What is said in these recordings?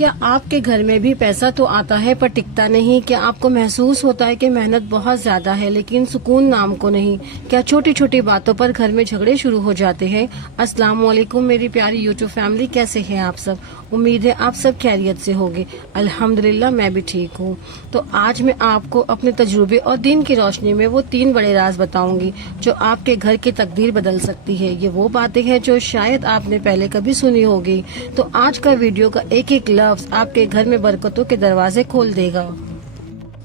क्या आपके घर में भी पैसा तो आता है पर टिकता नहीं? क्या आपको महसूस होता है कि मेहनत बहुत ज्यादा है लेकिन सुकून नाम को नहीं? क्या छोटी छोटी बातों पर घर में झगड़े शुरू हो जाते हैं? अस्सलाम वालेकुम मेरी प्यारी यूट्यूब फैमिली, कैसे हैं आप सब? उम्मीद है आप सब खैरियत से होंगे। अल्हम्दुलिल्लाह मैं भी ठीक हूँ। तो आज मैं आपको अपने तजुर्बे और दिन की रोशनी में वो 3 बड़े राज बताऊंगी जो आपके घर की तकदीर बदल सकती है। ये वो बातें हैं जो शायद आपने पहले कभी सुनी होगी। तो आज का वीडियो का एक एक लफ्ज आपके घर में बरकतों के दरवाजे खोल देगा।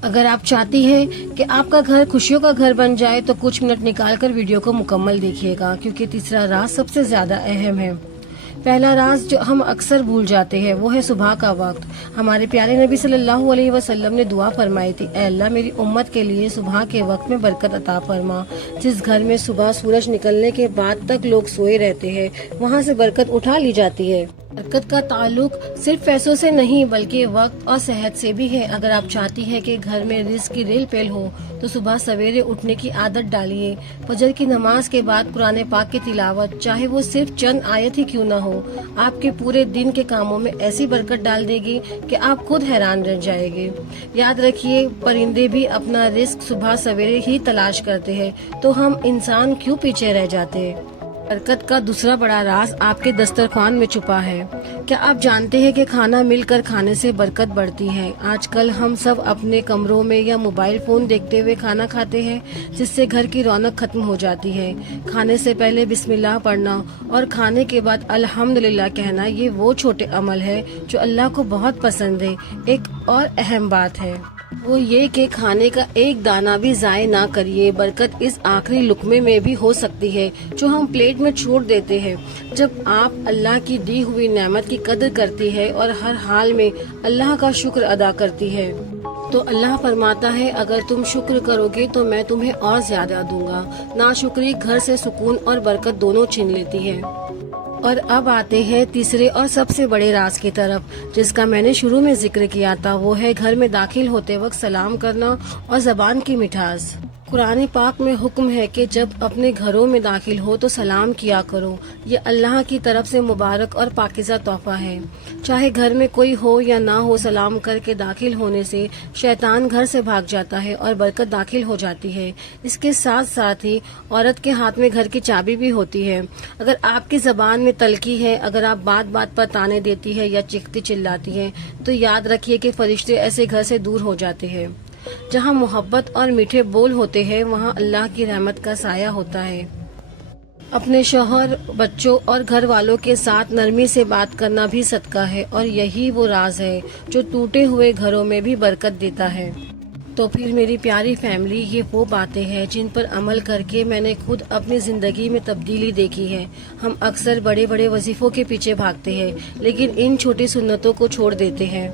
अगर आप चाहती हैं कि आपका घर खुशियों का घर बन जाए तो कुछ मिनट निकाल कर वीडियो को मुकम्मल देखिएगा, क्योंकि तीसरा राज सबसे ज्यादा अहम है। पहला राज जो हम अक्सर भूल जाते हैं वो है सुबह का वक्त। हमारे प्यारे नबी सल्लल्लाहु अलैहि वसल्लम ने दुआ फरमाई थी, ऐ अल्लाह मेरी उम्मत के लिए सुबह के वक्त में बरकत अता फरमा। जिस घर में सुबह सूरज निकलने के बाद तक लोग सोए रहते हैं वहाँ से बरकत उठा ली जाती है। बरकत का ताल्लुक सिर्फ पैसों से नहीं बल्कि वक्त और सेहत से भी है। अगर आप चाहती है कि घर में रिज़्क की रेल पेल हो तो सुबह सवेरे उठने की आदत डालिए। फजर की नमाज के बाद कुरान पाक की तिलावत, चाहे वो सिर्फ चंद आयत ही क्यों न हो, आपके पूरे दिन के कामों में ऐसी बरकत डाल देगी कि आप खुद हैरान रह जाएंगे। याद रखिए, परिंदे भी अपना रिस्क सुबह सवेरे ही तलाश करते हैं, तो हम इंसान क्यों पीछे रह जाते हैं? बरकत का दूसरा बड़ा राज आपके दस्तरखान में छुपा है। क्या आप जानते हैं कि खाना मिलकर खाने से बरकत बढ़ती है? आजकल हम सब अपने कमरों में या मोबाइल फोन देखते हुए खाना खाते हैं, जिससे घर की रौनक खत्म हो जाती है। खाने से पहले बिस्मिल्लाह पढ़ना और खाने के बाद अल्हम्दुलिल्लाह कहना, ये वो छोटे अमल है जो अल्लाह को बहुत पसंद है। एक और अहम बात है वो ये कि खाने का एक दाना भी जाय ना करिए। बरकत इस आखिरी लुकमे में भी हो सकती है जो हम प्लेट में छोड़ देते हैं। जब आप अल्लाह की दी हुई नेमत की कदर करती है और हर हाल में अल्लाह का शुक्र अदा करती है तो अल्लाह फरमाता है, अगर तुम शुक्र करोगे तो मैं तुम्हें और ज्यादा दूंगा। नाशुक्री घर से सुकून और बरकत दोनों छीन लेती है। और अब आते हैं तीसरे और सबसे बड़े राज की तरफ, जिसका मैंने शुरू में जिक्र किया था। वो है घर में दाखिल होते वक्त सलाम करना और जबान की मिठास। कुरान पाक में हुक्म है कि जब अपने घरों में दाखिल हो तो सलाम किया करो। ये अल्लाह की तरफ से मुबारक और पाकीज़ा तोहफा है। चाहे घर में कोई हो या ना हो, सलाम करके दाखिल होने से शैतान घर से भाग जाता है और बरकत दाखिल हो जाती है। इसके साथ साथ ही औरत के हाथ में घर की चाबी भी होती है। अगर आपकी जबान में तलखी है, अगर आप बात बात पर ताने देती है या चीखती चिल्लाती है, तो याद रखिए कि फरिश्ते ऐसे घर से दूर हो जाते हैं। जहाँ मोहब्बत और मीठे बोल होते हैं वहाँ अल्लाह की रहमत का साया होता है। अपने शौहर, बच्चों और घर वालों के साथ नरमी से बात करना भी सदका है, और यही वो राज है जो टूटे हुए घरों में भी बरकत देता है। तो फिर मेरी प्यारी फैमिली, ये वो बातें हैं जिन पर अमल करके मैंने खुद अपनी जिंदगी में तब्दीली देखी है। हम अक्सर बड़े बड़े वजीफों के पीछे भागते हैं लेकिन इन छोटी सुन्नतों को छोड़ देते हैं।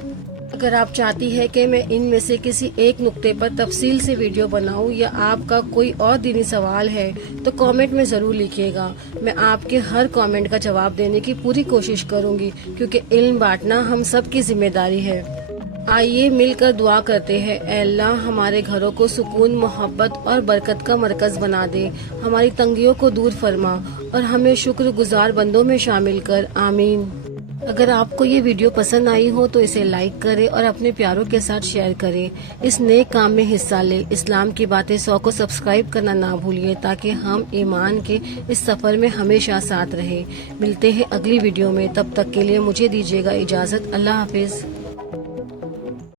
अगर आप चाहती है कि मैं इनमें से किसी एक नुक्ते पर तफसील से वीडियो बनाऊं या आपका कोई और दीनी सवाल है तो कमेंट में जरूर लिखिएगा। मैं आपके हर कमेंट का जवाब देने की पूरी कोशिश करूंगी, क्योंकि इल्म बांटना हम सब की जिम्मेदारी है। आइए मिलकर दुआ करते हैं, ऐ अल्लाह हमारे घरों को सुकून, मोहब्बत और बरकत का मरकज बना दे। हमारी तंगियों को दूर फरमा और हमें शुक्रगुजार बंदों में शामिल कर। आमीन। अगर आपको ये वीडियो पसंद आई हो तो इसे लाइक करें और अपने प्यारों के साथ शेयर करें। इस नेक काम में हिस्सा लें। इस्लाम की बातें 100 को सब्सक्राइब करना ना भूलिए, ताकि हम ईमान के इस सफर में हमेशा साथ रहें। मिलते हैं अगली वीडियो में, तब तक के लिए मुझे दीजिएगा इजाजत। अल्लाह हाफिज।